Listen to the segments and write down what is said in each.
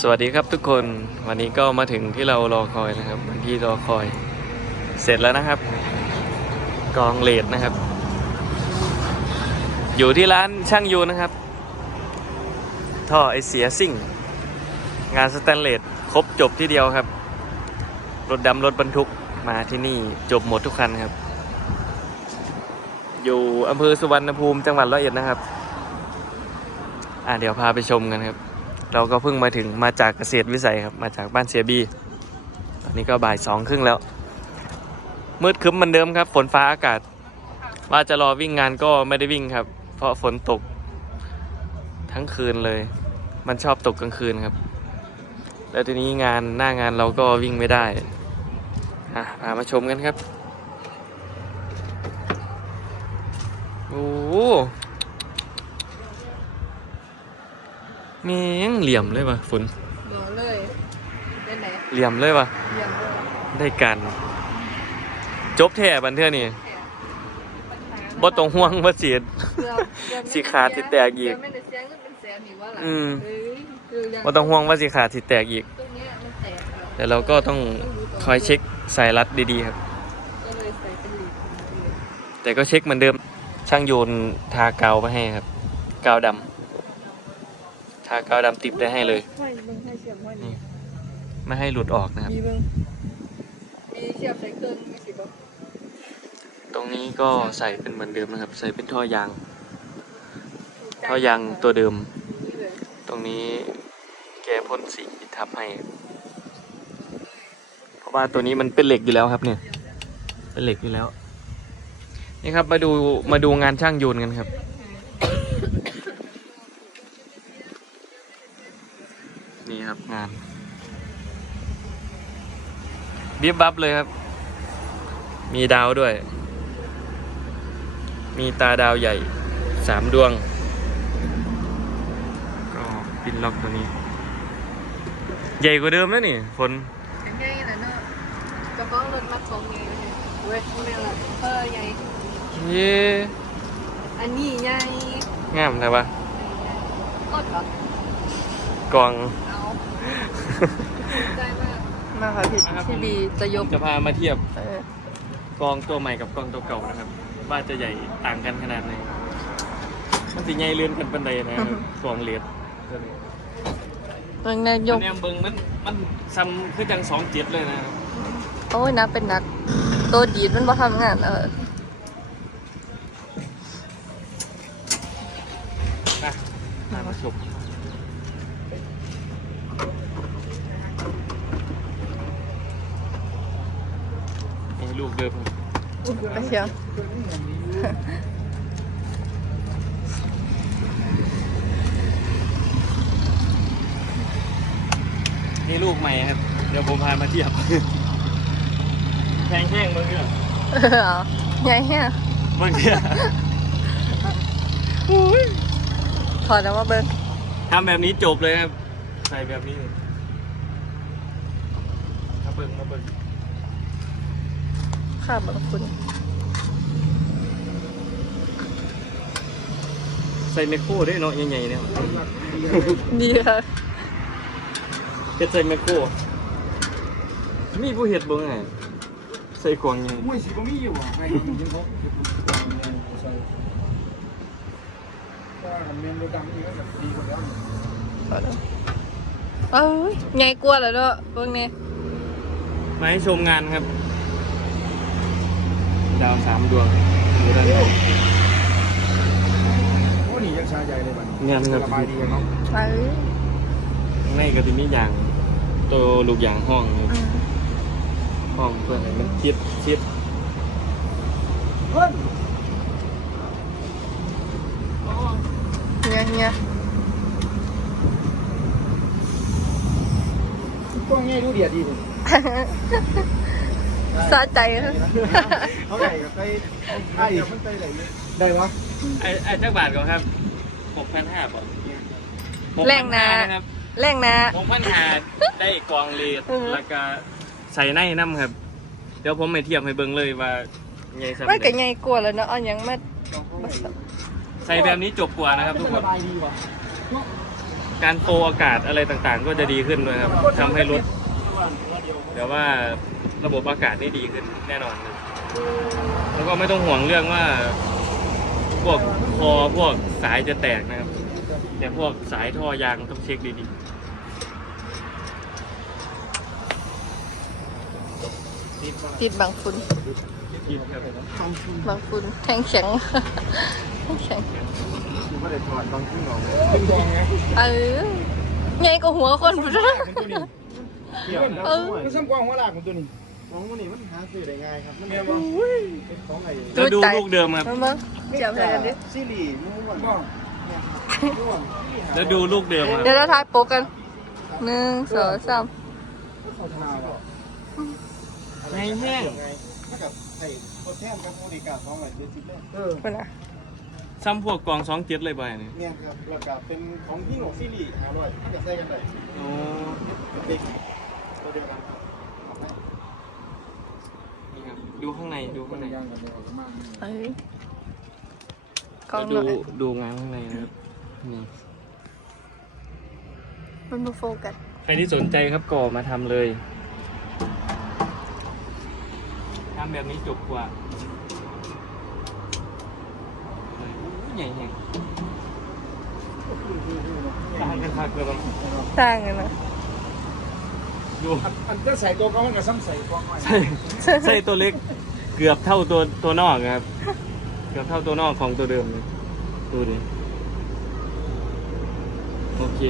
สวัสดีครับทุกคนวันนี้ก็มาถึงที่เรารอคอยนะครับวันที่รอคอย เสร็จแล้วนะครับ กองเลดนะครับ อยู่ที่ร้านช่างยูนะครับ ท่อไอเสียซิ่ง งานสแตนเลสครบจบที่เดียวครับ รถดำรถบรรทุกมาที่นี่จบหมดทุกคันครับ อยู่อำเภอสุวรรณภูมิจังหวัดร้อยเอ็ดนะครับ อ่าเดี๋ยวพาไปชมกันครับ เราก็เพิ่งมาถึงมาจากเกษตรวิสัยครับ มาจากบ้านเสียบี ตอนนี้ก็บ่ายสองครึ่งแล้ว มืดครึ้มเหมือนเดิมครับ ฝนฟ้าอากาศ ว่าจะรอวิ่งงานก็ไม่ได้วิ่งครับ เพราะฝนตกทั้งคืนเลย มันชอบตกกลางคืนครับ แล้วทีนี้งานหน้างานเราก็วิ่งไม่ได้อะพามาชมกันครับ โอ้ โหมียังเหลี่ยมเลยว่ะฝนหนูเลยได้ไหนเหลี่ยมเลยว่ะเยี่ยมเลยได้กัน จบแท้บันเทื่อนี่บ่ต้องห่วงว่าเสีย เกือบเกือบไม่สิขาดสิแตกอีกเบไม่ได้เสียเงินเป็นแสนนี่ว่าหล่ะอืม เอ้ยคือยังบ่ต้องห่วงว่าสิขาดสิแตกอีก ตรงเนี้ยมันแตกแล้วแต่เราก็ต้องคอยเช็คสายรัดดีๆครับ ก็เลยใส่เป็นหลีกเลยแต่ก็เช็คเหมือนเดิม ช่างโยนทากาวไปให้ครับ กาวดำ ทากาวดำติดได้ให้เลย ไม่เบิ่งให้เสียบไว้นี่ไม่ให้หลุดออกนะครับ มีเบิ่งมีเสียบใส่เครื่องมีสิบ่ตรงนี้ก็ใส่เป็นเหมือนเดิมนะครับ ใส่เป็นท่อยาง ท่อยางตัวเดิม นี่เลยตรงนี้แกพ่นสีทับให้ เพราะว่าตัวนี้มันเป็นเหล็กอยู่แล้วครับเนี่ย เป็นเหล็กอยู่แล้ว นี่ครับมาดูมาดูงานช่างโยนกันครับ นี่ครับงานบีบบับเลยครับ มีดาวด้วย มีตาดาวใหญ่สามดวง ก็ปินล็อกตัวนี้ ใหญ่กว่าเดิมแล้วนี่ฝนอันใหญ่น่ะเนาะกระเป๋ารถมัดของใหญ่เลยเว้ยแม่ละเออใหญ่เย้อันนี้ใหญ่งามนะปะรถเหรอกอง เอาได้มากมาค่ะพี่พี่บีจะยกจะพามาเทียบเออกองตัวใหม่กับกองตัวเก่านะครับ ว่าจะใหญ่ต่างกันขนาดไหนมันสิใหญ่เลื่อนกันปันใดนะครับกองเหลียดตัวนี้เบิ่งแน่ยตัวกเนี้ยเบิ้งมันมันซ้ำคือจังสองเจ็ดเลยนะครับโอ้ยนักเป็นนัก ตัวดีดมันบ่ทำงานเอออะมามาชม นี่ลูกเดิมไปเชียวนี่ลูกใหม่ครับ เดี๋ยวผมพามาเทียบแพงแข้งเบิ้งเนี่ยเออเอาใหญ่แฮะเบิ้งเนี่ยถอดออกมาเบิ่งทำแบบนี้จบเลยครับ ใส่แบบนี้มาเบิ้งมาเบิ้ง ค่ะเบิ่งคุณใส่แมคโครด้วยเนาะใหญ่ๆเนี่ยดีค่ะเฮ็ดใส่แมคโครมีผู้เฮ็ดบ่ไงใส่กวางยังมวยสีก็มีอยู่อะในยิงเขาถ้าทำเมนโดดังนี่ก็แบบดีกว่าแล้วถอดเอาเอ้ยใหญ่กว่าแล้วเนาะเบิ่งนี่มาให้ชมงานครับ ดาวสามดวงอยู่ด้านในโอ้นี่ยังชาใหญ่เลยบัดงานครับสบายดีเนาะไปข้างในก็จะมีอย่างตัวลูกอย่างห้องอยู่อืมห้องเพื่อให้มันคิดคิดเฮ้ยเนี่ยเนี่ยตัวง่ายดูเดียดดีเลย สะใจค่ะเขาใหญ่กับไอ้ไอ้มันไตไหลได้วะไอ้ไอ้จักบาทก่อนครับหกพันห้าบาทแรงนะครับแรงนะหกพันห้าได้กองเลดแล้วก็ใส่ในน้ำครับ เดี๋ยวผมไปเทียบให้เบิ่งเลยว่าไงสักมันก็ใหญ่กว่าแล้วเนาะอาหยังไมาใส่แบบนี้จบกว่านะครับทุกคนการโฟอากาศอะไรต่างๆ ก็จะดีขึ้นด้วยครับทำให้รถเดี๋ยวว่า ระบบอากาศนี่ดีขึ้นแน่นอนครับแล้วก็ไม่ต้องห่วงเรื่องว่า พวกคอพวกสายจะแตกนะครับ แต่พวกสายท่อยางต้องเช็คดีๆติดบางฝุ่นคิดครับบางฝุ่นแข็งแข็งแข็งแข็งคือว่าได้ถอดบางที่หนองขึ้นกองไงเออไงก็หัวคนพุ่นเกี่ยวเออมันซ้ำกวางหัวหลากของตัวนี้ ของมันนี่มันหาซื้อได้ง่ายครับ มันเป็นของไอ้แล้วดูลูกเดิมครับ มามั้งจับอะไรกันดิซีรีส์ม้วนบ้องม้วนแล้วดูลูกเดิมครับเดี๋ยวเราถ่ายโป๊กกันหนึ่งสองสามเขาทนาหรอไงแห้งไงถ้ากับไอ้โคแทนกับโมดิกาของอะไรเดือนสิบเลยเออคนละซ้ำพวกกองสองเจ็ดเลยไปเนี่ยเนี่ยครับแล้วก็เป็นของพี่หนกซีรีส์หาร้อยถ้าจะใส่กันได้โอ้เด็กตัวเดียวกัน นี่ครับ ดูข้างในดูข้างในย่างกันเดียวกันมากเอ้ยกล้องดูหน่อยดูงานข้างในนะครับนี่มันมาโฟกัสใครที่สนใจครับก่อมาทำเลยทำแบบนี้จบกว่าใหญ่แห่งต่างกันคักเลยครับต่างกันนะ ดูอันจะใส่ตัวก็มันกับซ้ำใส่กองไว้ใช่ใช่ตัวเล็กเกือบเท่าตัวตัวนอกครับ เกือบเท่าตัวนอกของตัวเดิมเลยดูดิโอเค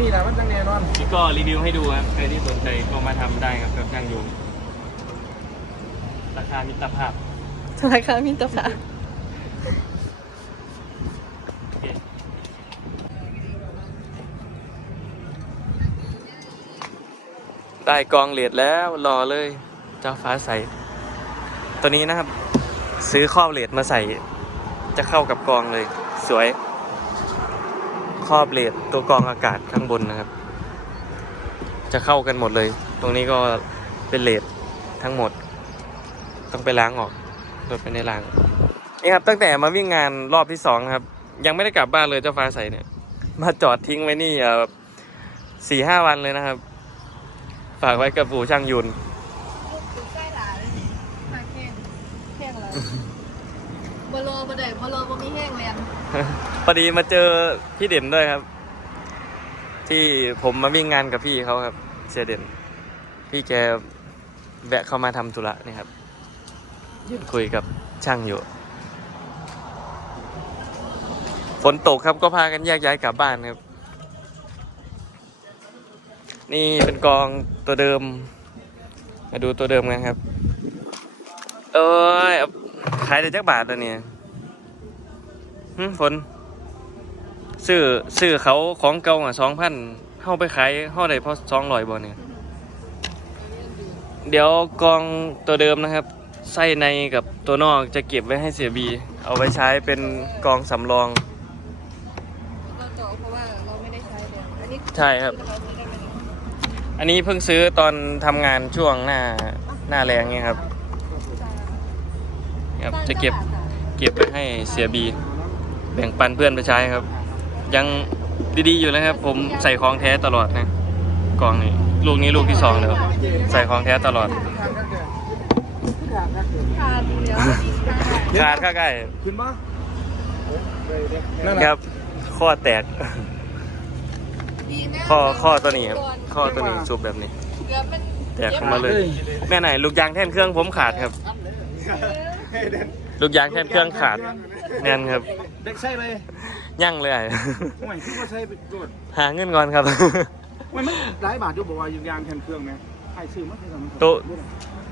นี่แหละมันจังแน่นอนนี่ก็รีวิวให้ดูครับใครที่สนใจก็มาทำได้ครับกับช่างยงราคามิตรภาพธนาคารมิตรภาพ โอเค ได้กองเหรียญแล้วรอเลยเจ้าฟ้าใส ตัวนี้นะครับ ซื้อครอบเหรียญมาใส่ จะเข้ากับกองเลย สวยครอบเหรียญตัวกองอากาศข้างบนนะครับ จะเข้ากันหมดเลย ตรงนี้ก็เป็นเหลดทั้งหมด ต้องไปล้างออกรถไปในล้างนี่ครับตั้งแต่มาวิ่งงานรอบที่สองนะครับ ยังไม่ได้กลับบ้านเลยเจ้าฟ้าใสเนี่ย มาจอดทิ้งไว้นี่เอ่อสี่ห้าวันเลยนะครับ ฝากไว้กับปู่ช่างยุนลูกคือใกล้หลานเลยมาแห้งแห้งแล้วบอลบอได้บอลบอมีแห้งแรงพอดีมาเจอพี่เด่นด้วยครับ ที่ผมมาวิ่งงานกับพี่เขาครับเสียเด่น พี่แกแวะเข้ามาทำธุระนี่ครับยืนคุยกับช่างอยู่ฝนตกครับก็พากันแยกย้ายกลับบ้านครับ นี่เป็นกองตัวเดิม มาดูตัวเดิมกันครับ เอ้ยเอาขายได้จักบาทแล้วเนี่ยหึฝนซื้อซื้อเขาของเก่าอะสองพันเข้าไปขายเข้าได้เพราะสองร้อยบ่เนี่ยเดี๋ยวกองตัวเดิมนะครับ ไส้ในกับตัวนอกจะเก็บไว้ให้เสียบี เอาไว้ใช้เป็นกองสำรอง เราต่อเพราะว่าเราไม่ได้ใช้เลยอันนี้ใช่ครับ อันนี้เพิ่งซื้อตอนทำงานช่วงหน้าหน้าแรงเนี่ยครับครับจะเก็บเก็บไว้ให้เสียบี แบ่งปันเพื่อนไปใช้ครับ ยังดีๆอยู่นะครับ ผมใส่ของแท้ตลอดนะกองนี้ลูกนี้ลูกที่สองแล้วใส่ของแท้ตลอดขาดเดี๋ยวขาดข้าใกล้ขึ้นปะครับข้อแตก ดีนะข้อข้อตัวนี้ครับข้อตัวนี้สุบแบบนี้เกือบมันแตกออกมาเลย แม่ไหนลูกยางแท่นเครื่องผมขาดครับ ลูกยางแท่นเครื่องขาดแน่นครับ เด็กใช่เลยยั่งเลยห่วยคิดว่าใช่เป็นโดดหาเงินก่อนครับห่วยมันหลายบาทอยู่บอกว่าอยู่ยางแทนเครื่องไหมใครซื้อมาใครทำโต๊ะ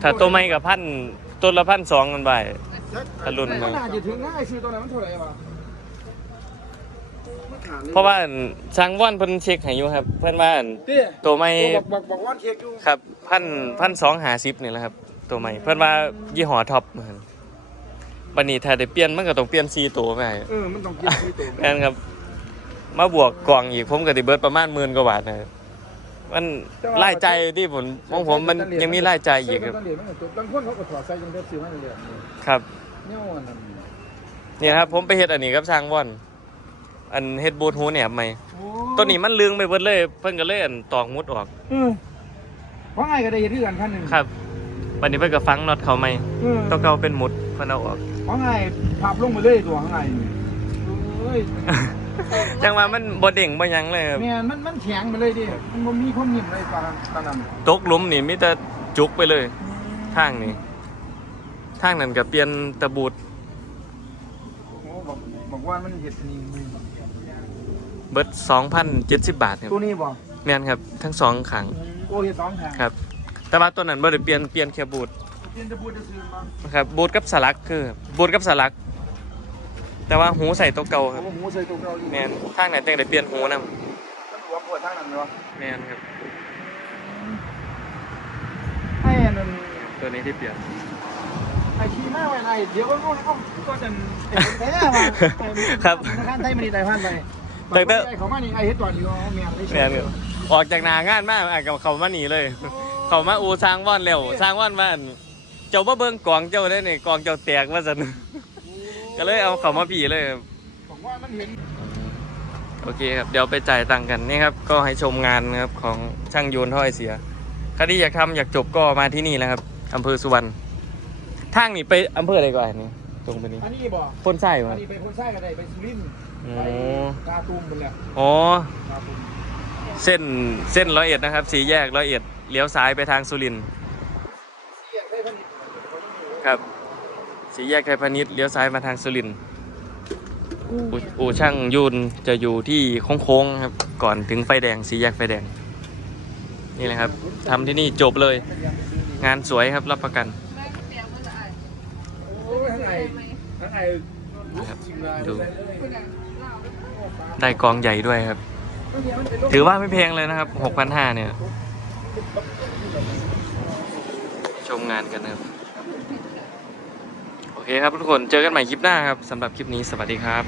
ถ้าตัวไม่กับพันตัวละพันสองกันไปตะลุนมันน่าจะถึงง่ายซื้อตัวนั้นมันเท่าไหร่วะ เพราะว่าช่างว่อนเพิ่นเช็คให้อยู่ครับ เพิ่นว่าเตี้ยตัวไม่บอกบอกบอกว่าเค้กอยู่ครับพันพันสองหาสิบนี่แหละครับ ตัวใหม่ เพิ่นว่ายี่ห้อท็อปเหมือนบันนี้ถ้าได้เปลี่ยนมันก็ต้องเปลี่ยน4ตัวไปเออมันต้องกินที่ตัวแม่นครับ มาบวกกล่องอีกผมก็สิเบิดประมาณหมื่นกว่าบาทนะครับมันรายจ่ายที่ผมของผมมันยังมีรายจ่ายอีกครับบางคนเขาก็ถอดใส่ยังได้ซื้อมาเลยครับ เนี่ยวันนั้นนี่ครับผมไปเฮ็ดอันนี้กับช่างว่อน อันเฮ็ดบูทหูแหนบใหม่โอ้ตัวนี้มันลึงไปเบิดเลย เพิ่นก็เลยอันตอกมุดออกเออเพราะไงก็ได้เห็นที่กันขั้นหนึ่งครับวันนี้เพิ่นก็ฟังน็อตเขาใหม่เออตัวเก่าเป็นหมุดเพิ่นเอาออกเพราะไงพับลงไปเลยตัวข้างในนี่เอ้ยจังว่ามันบ่เด้งบ่หยังเลยครับแม่นมันมันแข็งไปเลยดิมันบ่มีความนิ่มเลยปลาปลาดำตกหลุมนี่มีแต่จุกไปเลย ทางนี้ทางนั้นก็เปลี่ยนตะบูด โอ้บอกบอกว่ามันเห็ดนี่ มือเบิด2,070บาทครับตัวนี้บ่แม่นครับทั้งสองขังโอ้เห็ดสองทางครับ แต่ว่าตัวนั้นบ่ได้เปลี่ยนเปลี่ยนแค่บูดเปลี่ยนจะพูดจะซื้อมาครับบูดกับสลักคือบูดกับสลัก แต่ว่าหูใส่ตัวเก่าครับโอ้หมูใส่ตัวเราอยู่แม่นทางไหนแต่งได้เปลี่ยนหูนํมันหัวปวดทางนั้นเนาะแม่นครับไอ้นั่นตัวนี้ที่เปลี่ยนไอ้ขี้มาไว้ไหนเดี๋ยวก็รู้ก็ก็จะไอ้แท้มาครับธนาคารไทยมันนี่ไต้พันไป แต่แต่ไอ้ของมันนี่ไอ้เฮ็ดก่อนอยู่เอาแม่นแม่นครับออกจากหนางานมากอะกับเขามาหนีเลย เขามาอูสร้างว่อนเร็วสร้างว่อนมาอั่นเจ้ามาเบิ่งกองเจ้าได้นี่กองเจ้าแตกว่าซั่นก็เลยเอาเขามาผีเลยครับบอกว่ามันเห็นโอเคครับเดี๋ยวไปจ่ายตังค์กันนี่ครับก็ให้ชมงานนะครับของช่างโยนท่อไอเสียใครที่อยากทำอยากจบก็มาที่นี่นะครับอำเภอสุวรรณทางนี่ไปอำเภออะไรก่อนนี่ตรงไปนี้อันนี้บ่พ้นไส้อัมานนี้ไปคนไส้ก็ได้ไปสุรินทร์โอ้ไป กาตูมเป็นแหละอ๋อกาตูมเส้นเส้นร้อยเอ็ดนะครับ สี่แยกร้อยเอ็ดเลี้ยวซ้ายไปทางสุรินทร์เสียงได้พันนิดครับ สี่แยกไทยพาณิชย์เลี้ยวซ้ายมาทางสุรินทร์อู่อู่ช่างยูนจะอยู่ที่โค้งๆนะครับ ก่อนถึงไฟแดง สี่แยกไฟแดง นี่แหละครับทำที่นี่จบเลย งานสวยครับรับประกันแม่ก็เปียกมันจะอ่านโอ้ยทั้งไงใช่ไหมทั้งไงครับชิมเลยดู คุณอะเล่า ได้กองใหญ่ด้วยครับ ถือว่าไม่แพงเลยนะครับ 6,500 เนี่ย ชมงานกันนะครับ โอเคครับทุกคน เจอกันใหม่คลิปหน้าครับสำหรับคลิปนี้สวัสดีครับ